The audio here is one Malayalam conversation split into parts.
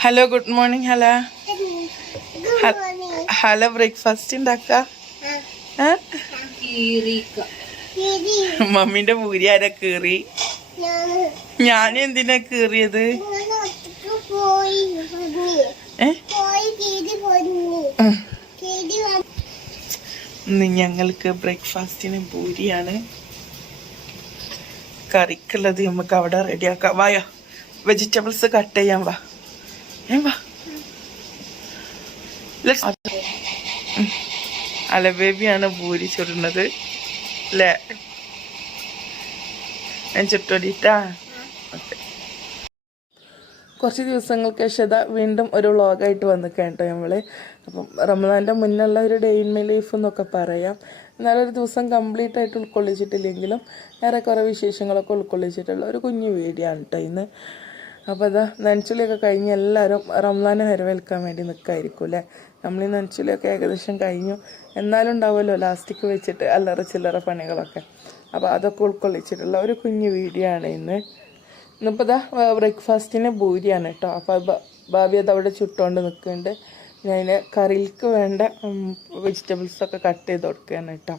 Hello good morning hello. Hello breakfast ഉണ്ടാക്ക. മമ്മീന്റെ പൂരി ആരാ കീറി? ഞാൻ എന്തിനാ കീറിയത്. ഇന്ന് ഞങ്ങൾക്ക് ബ്രേക്ക്ഫാസ്റ്റിന് പൂരിയാണ്. കറിക്കുള്ളത് നമുക്ക് അവിടെ റെഡിയാക്കാം വായോ? വെജിറ്റബിൾസ് കട്ട് ചെയ്യാൻ വാ. വാ Let's-. അല ബേബിയാണ് ഭൂരി ചുരുന്നത് അല്ലേ ഞാൻ ചുട്ടോടിട്ടാ കുറച്ച് ദിവസങ്ങൾക്ക് ശേഷം വീണ്ടും ഒരു വ്ളോഗായിട്ട് വന്നിക്കാം കേട്ടോ നമ്മൾ അപ്പം റമദാന്റെ മുന്നുള്ള ഒരു ഡേ ഇൻ മൈ ലൈഫ് എന്നൊക്കെ പറയാം. എന്നാലൊരു ദിവസം കംപ്ലീറ്റ് ആയിട്ട് ഉൾക്കൊള്ളിച്ചിട്ടില്ലെങ്കിലും ഏറെക്കുറെ വിശേഷങ്ങളൊക്കെ ഉൾക്കൊള്ളിച്ചിട്ടുള്ള ഒരു കുഞ്ഞു വീഡിയോ ആണ് കേട്ടോ ഇന്ന്. അപ്പോൾ അതാ നനച്ചുളിയൊക്കെ കഴിഞ്ഞ് എല്ലാവരും റംസാനെ വരവേൽക്കാൻ വേണ്ടി നിൽക്കായിരിക്കും അല്ലേ? നമ്മൾ ഈ നനച്ചുളിയൊക്കെ ഏകദേശം കഴിഞ്ഞു. എന്നാലും ഉണ്ടാവുമല്ലോ ലാസ്റ്റിക്ക് വെച്ചിട്ട് അല്ലറ ചില്ലറ പണികളൊക്കെ. അപ്പോൾ അതൊക്കെ ഉൾക്കൊള്ളിച്ചിട്ടുള്ള ഒരു കുഞ്ഞു വീഡിയോ ആണ് ഇന്ന്. ഇന്നിപ്പോൾ ഇതാ ബ്രേക്ക്ഫാസ്റ്റിന് ഭൂരിയാണ് കേട്ടോ അപ്പോൾ ഭാവി അത് അവിടെ ചുട്ടുകൊണ്ട് നിൽക്കുന്നുണ്ട് ഞാൻ കറിക്ക് വേണ്ട വെജിറ്റബിൾസൊക്കെ കട്ട് ചെയ്ത് കൊടുക്കുകയാണ് കേട്ടോ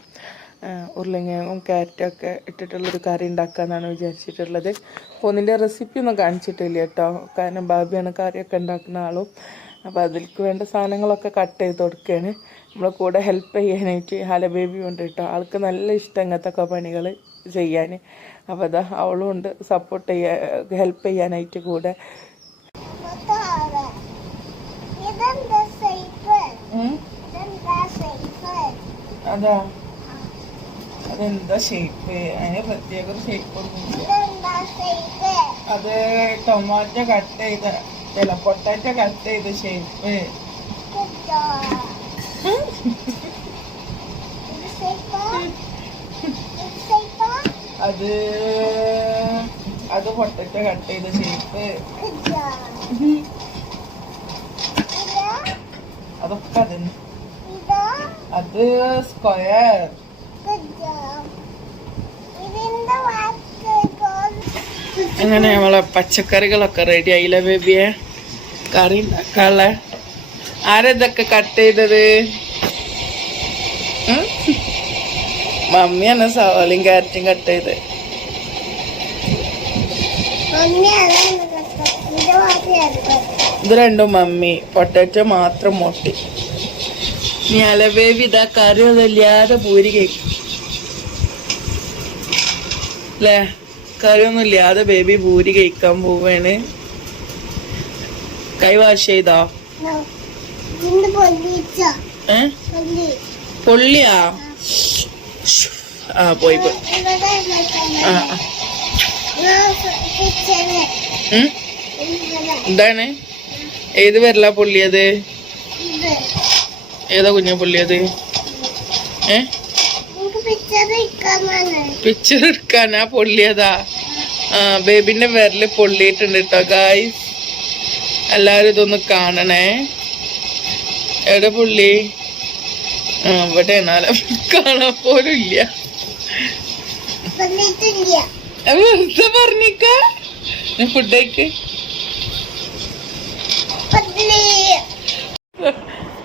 ഉരുളങ്കിഴങ്ങും ക്യാരറ്റും ഒക്കെ ഇട്ടിട്ടുള്ളൊരു കറി ഉണ്ടാക്കാമെന്നാണ് വിചാരിച്ചിട്ടുള്ളത്. അപ്പോൾ ഒന്നിന്റെ റെസിപ്പി ഒന്നും കാണിച്ചിട്ടില്ല കേട്ടോ. കാരണം ഭാബിയാണ് കറിയൊക്കെ ഉണ്ടാക്കുന്ന ആളും. അപ്പോൾ അതിലേക്ക് വേണ്ട സാധനങ്ങളൊക്കെ കട്ട് ചെയ്ത് കൊടുക്കുകയാണ് നമ്മളെ കൂടെ ഹെൽപ്പ് ചെയ്യാനായിട്ട് ഹല ബേബി ഉണ്ട് കേട്ടോ. ആൾക്ക് നല്ല ഇഷ്ടം ഇങ്ങനത്തെ പണികൾ ചെയ്യാൻ അപ്പോൾ അതാ അവളും ഉണ്ട്. സപ്പോർട്ട് ചെയ്യാൻ ഹെൽപ്പ് ചെയ്യാനായിട്ട് കൂടെ? അതാ. അതെന്താ ഷേപ്പ് അതിന് പ്രത്യേക ഒരു ഷേപ്പ് ഒന്നുമില്ല? അത് ടൊമാറ്റോ കട്ട് ചെയ്ത ചില പൊട്ടാറ്റോ കട്ട് ചെയ്ത ഷേപ്പ്? അത് അത് പൊട്ടറ്റോ കട്ട് ചെയ്ത ഷേപ്പ്? അതൊക്കെ അതന്നെ അത് സ്ക്വയർ അങ്ങനെ നമ്മളെ പച്ചക്കറികളൊക്കെ റെഡി ആയില്ല ബേബിയെ കറി ഉണ്ടാക്കാനുള്ള ആരതൊക്കെ കട്ട് ചെയ്തത്? മമ്മിയാണ് സവാളയും ക്യാരറ്റും കട്ട് ചെയ്ത്. ഇത് രണ്ടും മമ്മി പൊട്ടറ്റോ മാത്രം മുട്ടി. നീ അല ബേബി ഇതാ കറി ഒന്നുമില്ലാതെ പൂരി കഴിക്കും. അല്ലേ കറിയൊന്നും ഇല്ലാതെ ബേബി പൂരി കഴിക്കാൻ പോവാണ്. കൈ വാഷ് ചെയ്തോ? പൊള്ളിയാ? ആ പോയി പോയി. ആ എന്താണ്? ഏത് വരല പൊള്ളിയത്? ഏതാ കുഞ്ഞ പൊള്ളിയത്? ഏ? പിക്ചർ എടുക്കാനാ പൊള്ളിയതാ. ആ ബേബിന്റെ വിരൽ പൊള്ളിയിട്ടുണ്ട് കേട്ടോ ഗായ്സ് എല്ലാരും ഇതൊന്ന് കാണണേ. എവിടെ പുള്ളി? ആ ഇവിടെ എന്നാലും കാണാൻ പോലും ഇല്ല. വെറുതെ പറഞ്ഞിക്ക.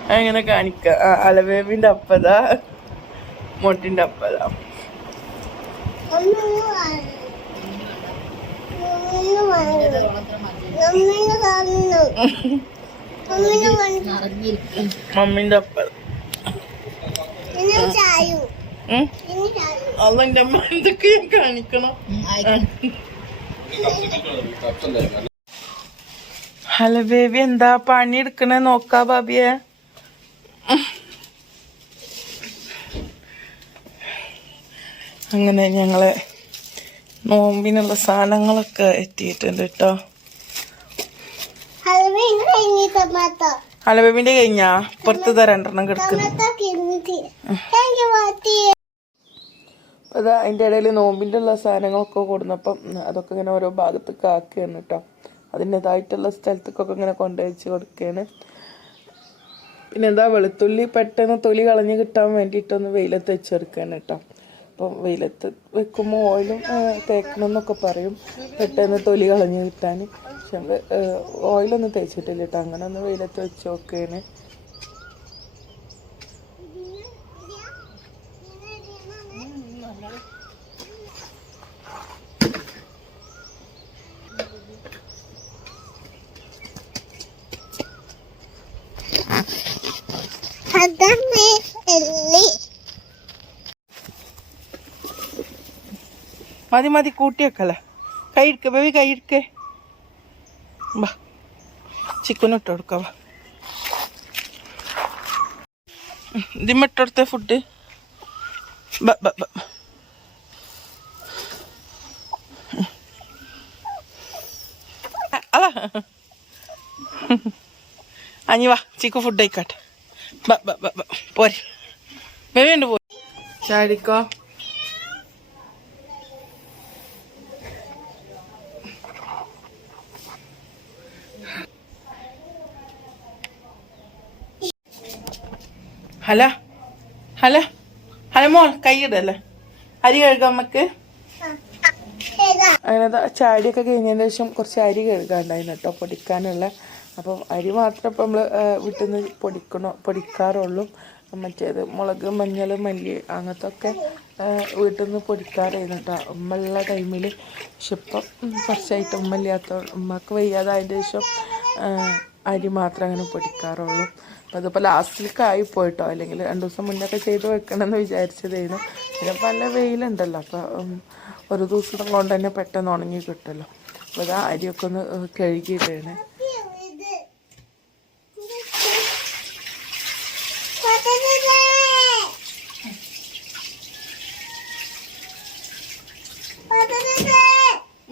അങ്ങനെ കാണിക്ക. ആ, അലവേബിന്റെ അപ്പതാ. മൊട്ടിന്റെ അപ്പതാ. മമ്മിന്റെ ചായു അതെന്റെ അമ്മ എന്തൊക്കെ ഞാൻ കാണിക്കണം? ഹലോ ബേബി എന്താ പണി എടുക്കണേ നോക്കാ ബാബിയെ. അങ്ങനെ ഞങ്ങൾ നോമ്പിനുള്ള സാധനങ്ങളൊക്കെ എത്തിയിട്ടുണ്ട് കേട്ടോ. ഹൽവ കഴിഞ്ഞി പുറത്ത് തരണ്ടെണ്ണം കിടക്കുന്നു. അതാ അതിന്റെ ഇടയിൽ നോമ്പിന്റെ ഉള്ള സാധനങ്ങളൊക്കെ കൊടുന്നപ്പം അതൊക്കെ ഇങ്ങനെ ഓരോ ഭാഗത്തൊക്കെ ആക്കുകയാണ് കേട്ടോ. അതിന്റെതായിട്ടുള്ള സ്ഥലത്തേക്കൊക്കെ ഇങ്ങനെ കൊണ്ടുവച്ച് കൊടുക്കുകയാണ്. പിന്നെന്താ വെളുത്തുള്ളി പെട്ടെന്ന് തൊലി കളഞ്ഞ് കിട്ടാൻ വേണ്ടിയിട്ടൊന്ന് വെയിലത്ത് വെച്ചെടുക്കുകയാണ് കേട്ടോ. അപ്പം വെയിലത്ത് വെക്കുമ്പോൾ ഓയിലും തേക്കണം എന്നൊക്കെ പറയും. പെട്ടെന്ന് തൊലി കളഞ്ഞ് കിട്ടാൻ. പക്ഷെ നമ്മൾ ഓയിലൊന്നും തേച്ചിട്ടില്ല കേട്ടോ. അങ്ങനെ ഒന്ന് വെയിലത്ത് വെച്ച് നോക്കുകയാണ് അതാണ് മതി മതി കൂട്ടി വെക്കല്ലേ കൈ ബേബി കൈ എടുക്കേ വാ ചിക്കൻ ഇട്ട് കൊടുക്ക വാ. ഇതിമ്മ ഇട്ടെടുത്ത ഫുഡ് അല്ല ബ ബ അഞ്ഞി വാ. ചിക്കു ഫുഡ് ആയിക്കോട്ടെ ബ ബ ബ ബ. പോരെ. ഉണ്ട് പോയി? ചാടിക്കോ ഹല. ഹല. ഹല മോൾ കൈയിടല്ലേ? അരി കഴുകാം നമുക്ക് അതിനകത്ത് ചാടിയൊക്കെ കഴിഞ്ഞതിന് ശേഷം കുറച്ച് അരി കഴുകാണ്ടായിരുന്നു കേട്ടോ പൊടിക്കാനുള്ള. അപ്പം അരി മാത്രം ഇപ്പം നമ്മൾ വീട്ടിൽ നിന്ന് പൊടിക്കണോ പൊടിക്കാറുള്ളൂ. മറ്റേത് മുളക് മഞ്ഞൾ മല്ലി അങ്ങനത്തെ ഒക്കെ വീട്ടിൽ നിന്ന് പൊടിക്കാറായിരുന്നു കേട്ടോ. ഉമ്മയുള്ള ടൈമിൽ പക്ഷെ ഇപ്പം കുറച്ചായിട്ട് ഉമ്മ ഇല്ലാത്ത ഉമ്മക്ക് വയ്യാതായതിന്റെ ശേഷം അരി മാത്രം അങ്ങനെ പൊടിക്കാറുള്ളൂ. അപ്പോൾ അതിപ്പോൾ ലാസ്റ്റിലേക്ക് പോയിട്ടോ. അല്ലെങ്കിൽ രണ്ട് ദിവസം മുന്നൊക്കെ ചെയ്ത് വെക്കണമെന്ന് വിചാരിച്ചതായിരുന്നു പിന്നെ പല വെയിലുണ്ടല്ലോ. അപ്പോൾ ഒരു ദിവസം കൊണ്ട് തന്നെ പെട്ടെന്ന് ഉണങ്ങി കിട്ടുമല്ലോ. അപ്പോൾ ഇതാ അരിയൊക്കെ ഒന്ന് ഏഹ്, കഴുകിയിട്ടേണേ ഇത് പതതേ പതതേ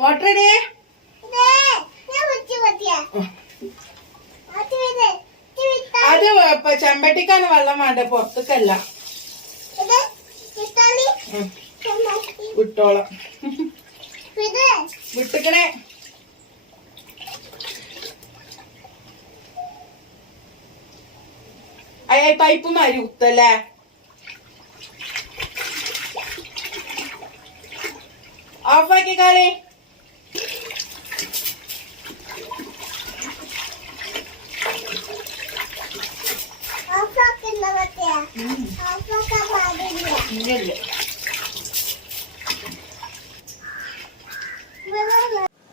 വാട്ടർ ദേ ഞാൻ ഉച്ച പറ്റിയ അത് ഇത് ഇത് അത് ചെമ്പട്ടിക്കാണ് വെള്ളം വേണ്ടത് പുറത്തേക്കല്ല. വിട്ടോളാം. വിട്ടിക്കണേ. അയ്യ പൈപ്പ് മാരി കുത്തല്ലേ? ഓഫാക്കി കളി.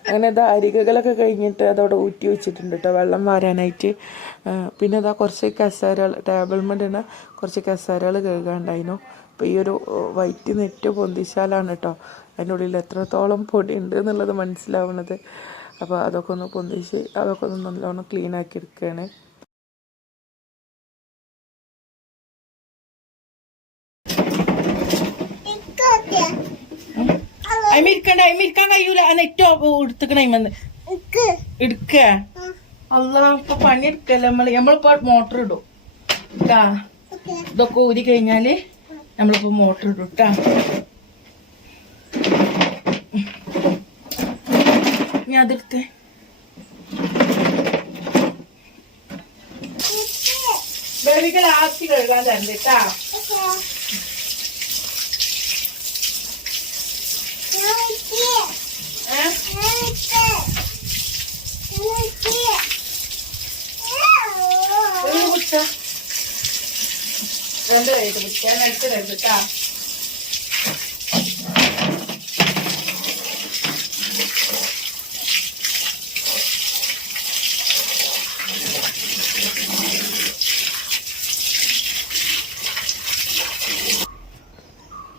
അങ്ങനെ ഇതാ അരികകളൊക്കെ കഴിഞ്ഞിട്ട് അതവിടെ ഊറ്റി വെച്ചിട്ടുണ്ട് കേട്ടോ വെള്ളം വാരാനായിട്ട്. പിന്നെ ഇതാ കുറച്ച് കസേരകൾ ടേബിൾ മേടിന് കുറച്ച് കസേരകൾ കഴുകാണ്ടായിരുന്നു അപ്പോൾ ഈ ഒരു വൈറ്റ് നെറ്റ് പൊന്തിച്ചാലാണ് കേട്ടോ അതിന്റെ ഉള്ളിൽ എത്രത്തോളം പൊടി ഉണ്ട് എന്നുള്ളത് മനസ്സിലാവുന്നത്. അപ്പോൾ അതൊക്കെ ഒന്ന് പൊന്തിച്ച് അതൊക്കെ ഒന്ന് നല്ലോണം ക്ലീൻ ആക്കി എടുക്കുകയാണ് അയിമ ഇരിക്കാൻ കഴിയൂല. ആ നെറ്റ് എടുത്തുക്കണ അയിമെന്ന് എടുക്ക അല്ല ഇപ്പൊ പണി എടുക്കല്ലേ നമ്മൾ? നമ്മളിപ്പോ മോട്ടർ ഇടും. കേട്ടാ ഇതൊക്കെ ഊരി കഴിഞ്ഞാൽ നമ്മളിപ്പോ മോട്ടർ ഇടും കേട്ടാ ഞാൻ അതെടുത്തേ ബേബിക്ക് ആക്കി കഴുകാൻ തരണ്ടേ ട്ടാ ഓക്കെ ഞാൻ ഇക്ക് ഏഹ് ഞാൻ ഇക്ക് ഞാൻ ഇക്ക് ഒരു കുച്ച രണ്ട് കുച്ച ഞാൻ അടുത്ത് രണ്ട് ട്ടാ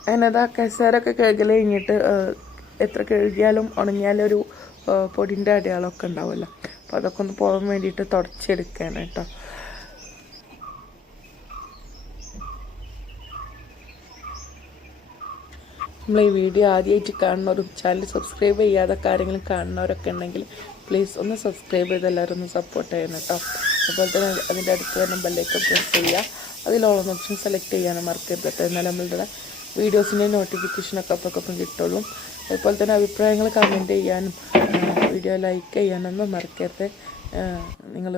അതിനതാ കസേരൊക്കെ കഴുകൽ കഴിഞ്ഞിട്ട് എത്ര കഴുകിയാലും ഉണങ്ങിയാലും ഒരു ഏഹ്, പൊടിന്റെ അടയാളമൊക്കെ ഉണ്ടാവുമല്ലോ. അപ്പോൾ അതൊക്കെ ഒന്ന് പോകാൻ വേണ്ടിയിട്ട് തുടച്ചെടുക്കുകയാണ് കേട്ടോ നമ്മൾ ഈ വീഡിയോ ആദ്യമായിട്ട് കാണുന്നവരും ചാനൽ സബ്സ്ക്രൈബ് ചെയ്യാതെ ആരെങ്കിലും കാണുന്നവരൊക്കെ ഉണ്ടെങ്കിൽ പ്ലീസ് ഒന്ന് സബ്സ്ക്രൈബ് ചെയ്ത് എല്ലാവരും ഒന്ന് സപ്പോർട്ട് ചെയ്യണം കേട്ടോ അതുപോലെ തന്നെ അതിന്റെ അടുത്ത് തന്നെ ബെല്ലൈക്കൺ പ്രസ് ചെയ്യുക. അതിലുള്ള ഓപ്ഷൻ സെലക്ട് ചെയ്യാനും മറക്കരുത് എന്നാൽ നമ്മളുടെ വീഡിയോസിന്റെ നോട്ടിഫിക്കേഷനൊക്കെ അപ്പൊക്കൊപ്പം കിട്ടുള്ളൂ. അതുപോലെ തന്നെ അഭിപ്രായങ്ങൾ കമന്റ് ചെയ്യാനും വീഡിയോ ലൈക്ക് ചെയ്യാനൊന്നും മറക്കരുത്. നിങ്ങൾ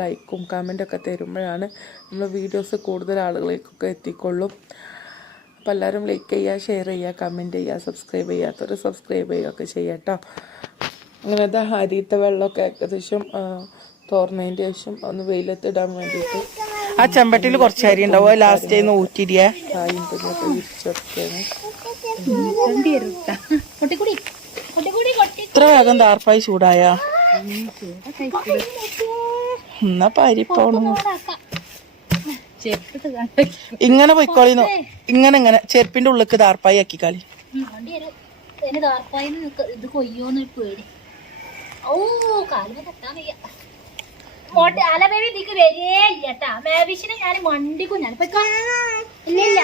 ലൈക്കും കമന്റൊക്കെ തരുമ്പോഴാണ് നമ്മൾ വീഡിയോസ് കൂടുതൽ ആളുകളിലേക്കൊക്കെ എത്തിക്കൊള്ളും. അപ്പോൾ എല്ലാവരും ലൈക്ക് ചെയ്യുക ഷെയർ ചെയ്യുക കമന്റ് ചെയ്യുക സബ്സ്ക്രൈബ് ചെയ്യാത്തവർ സബ്സ്ക്രൈബ് ചെയ്യുകയൊക്കെ ചെയ്യട്ടോ അങ്ങനത്തെ അരിയിട്ട വെള്ളമൊക്കെ ഏകദേശം തോർന്നതിന്റെ ശേഷം ഒന്ന് വെയിലത്തിടാൻ വേണ്ടിയിട്ട് ആ ചെമ്പട്ടിയിൽ കുറച്ച് അരി ഉണ്ടാവും. ലാസ്റ്റ് ആയിരുന്നു ഊറ്റിരിയേ ഇത്ര വേഗം താർപ്പായി ചൂടായ. എന്നാ പരിപ്പോണം. ഇങ്ങനെ പോയിക്കോളിന്നു ഇങ്ങനെ ഇങ്ങനെ. ചെരുപ്പിന്റെ ഉള്ളിക്ക് താർപ്പായി ആക്കിക്കാളി. ദാർപ്പായി ഇത് കൊയ്യോന്ന് പേടി. ഓ കാലുമ തട്ടാൻ വയ്യ. മോട്ട അല ബേബി ഇതിക്ക് വരേയില്ല കേട്ടാ ബേബിഷിനെ ഞാൻ മണ്ടിക്കും ഞാൻ. ഇല്ല ഇല്ല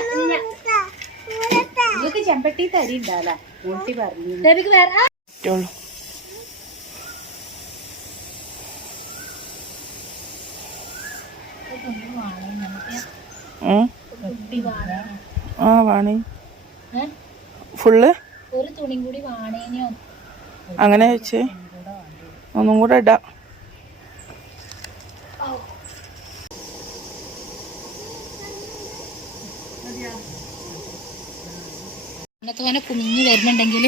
നിങ്ങൾക്ക് ചെമ്പട്ടി തരി ഉണ്ടാവില്ല പറഞ്ഞു ബേബിക്ക് വേറെ ആ, വേണം? ഫുള്ള്? ഒരു കൂടി വാണേനോ? അങ്ങനെ വെച്ച്. ഒന്നും കൂടെ ഇടാം. എന്നൊക്കെ പോലെ കുഞ്ഞു വരുന്നുണ്ടെങ്കിൽ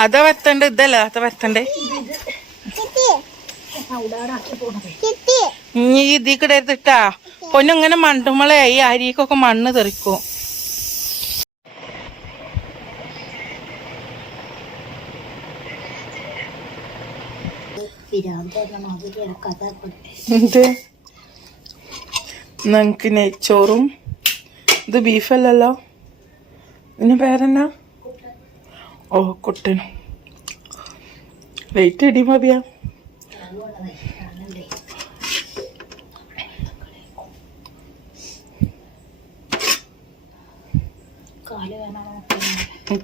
അതാ വരത്തണ്ട് ഇതല്ല അത വരത്തണ്ടേ. കിട്ടി. ഇനി ഇതീ കിടരുത്തിട്ടാ പൊന്നിങ്ങനെ മണ്ടുമ്പളെ ഈ അരിക്കൊക്കെ മണ്ണ് തെറിക്കും. നമുക്ക് നെയ്ച്ചോറും ഇത് ബീഫല്ലല്ലോ? ഇതിന് പേരെന്നാ? ഓ കുട്ടനും വെയിറ്റ് ഇടി മതിയാ.